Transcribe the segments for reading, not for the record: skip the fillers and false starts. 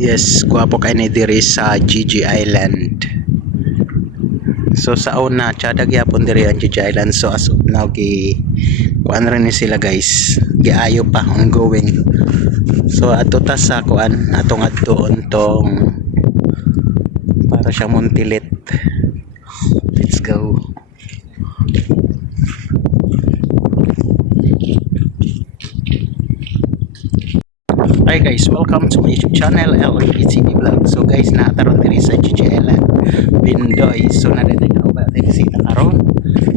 Yes, guwapo kay ni diri sa GG Island. So sa una tiyadag yapon diri ang GG Island. So as of now kuan rin ni sila guys. Giayo pa ongoing. So ato ta sa kuan atong adtoon tong para siyang Montilit. Let's go. Hi guys, welcome to my YouTube channel LPTV Vlog. So guys, naataron diri sa GG Island Bindoy. So nadadagaw ba tayo si karon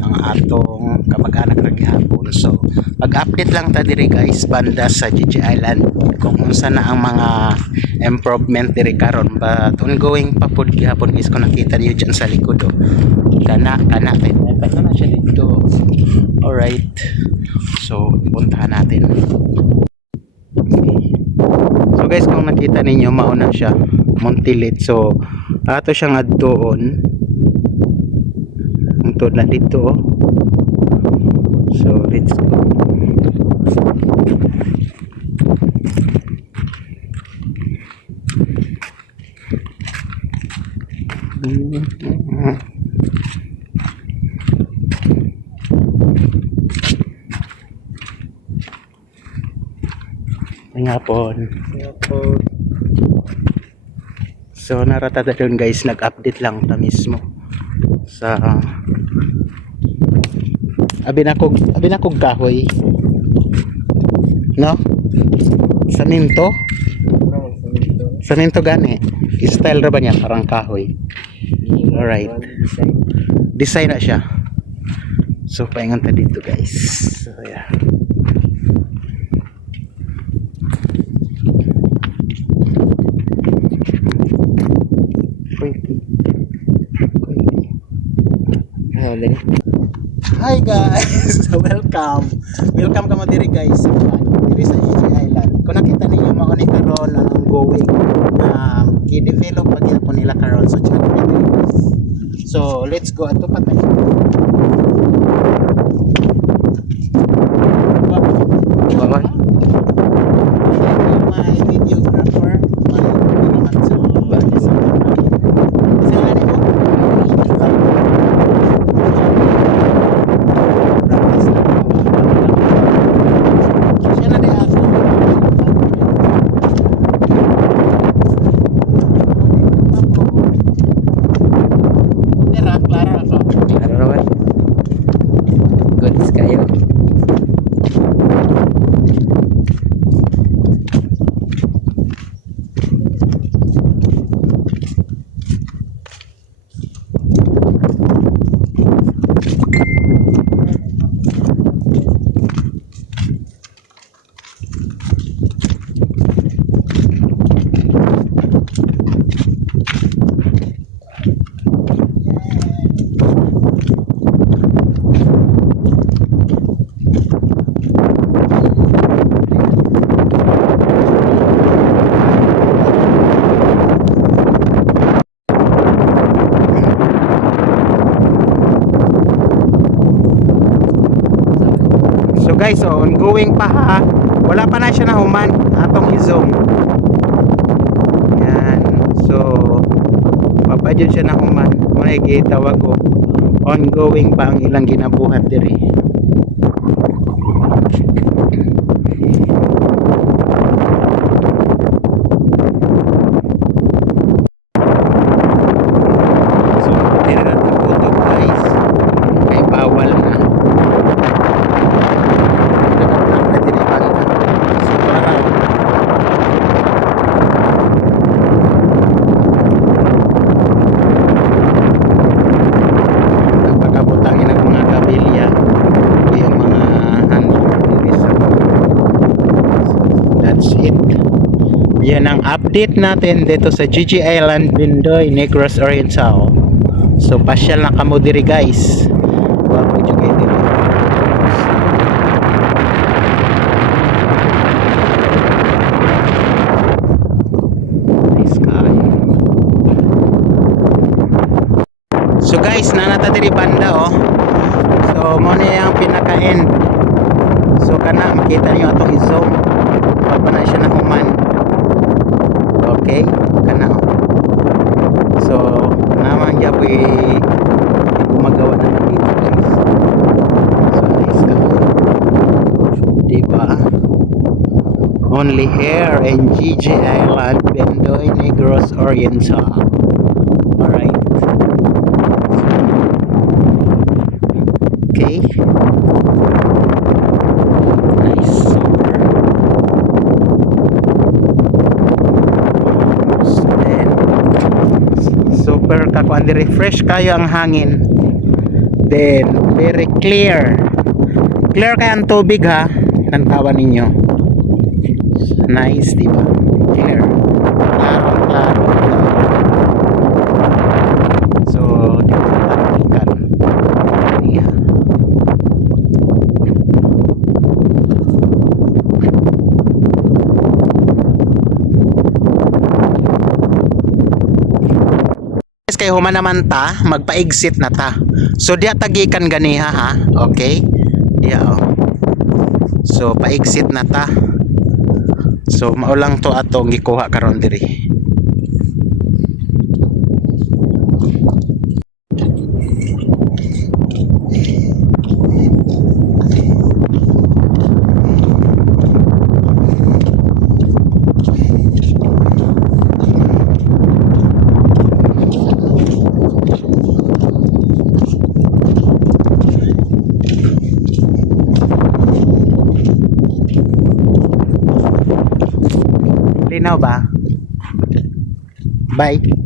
ang atong kamag-anak ra gihapon. So mag-update lang ta diri guys banda sa GG Island kung unsa na ang mga improvement diri karon, but ongoing pa pud gihapon guys. Kung nakita niyo diyan sa likod kana na siya dito. Alright, so puntahan natin. So guys, kung nakita ninyo mauna siya Montilit. So ato siyang adtoon tungtod na dito So let's go. Ngapon. So naratada doon guys, nag-update lang ta mismo sa abinakog kahoy, no? Saminto gani style ra ba niya, parang kahoy. Alright, design na siya. So paingon ta dito guys. So yeah, hi guys. welcome ka mo diri guys diri sa GG Island. Kung nakita ninyo mao ni karon ang ongoing ki-develop pa gyapon nila karon. So chat diri guys. So let's go ato pa tayo. My videographer, guys, so ongoing pa ha. Wala pa na siya nahuman atong i-zoom. Yan. So papadyon siya nahuman. May gitawag ko. Ongoing pa ang ilang ginabuhat diri. So tira natin photo guys. Kay bawal na. Yan ang update natin dito sa GG Island Bindoy, Negros Oriental. So pasyal na kamo diri guys. Wapo jud diri. Nice guy. So guys, nanata diri banda So mo ni ang pinaka-end. So kana makita niyo atong i-zoom. Wala pa na siya nahuman. Okay. Only here in GG Island, Bendoy Negros Oriental. Alright. Okay. Nice. Super kakuan diri, fresh kayo ang hangin. Then very clear. Clear kaya ang tubig ha. Tantawan ninyo. Nice, di ba? Clear. Klaro, klaro. So, dito tapikan. Yeah. Guys, kay human naman ta, magpa-exit na ta. So, diya tagikan ganiha ha. Okay? Diya oh. So, pa-exit na ta. So, maulang to atong gikuha karon diri. Linaw ba? Bye.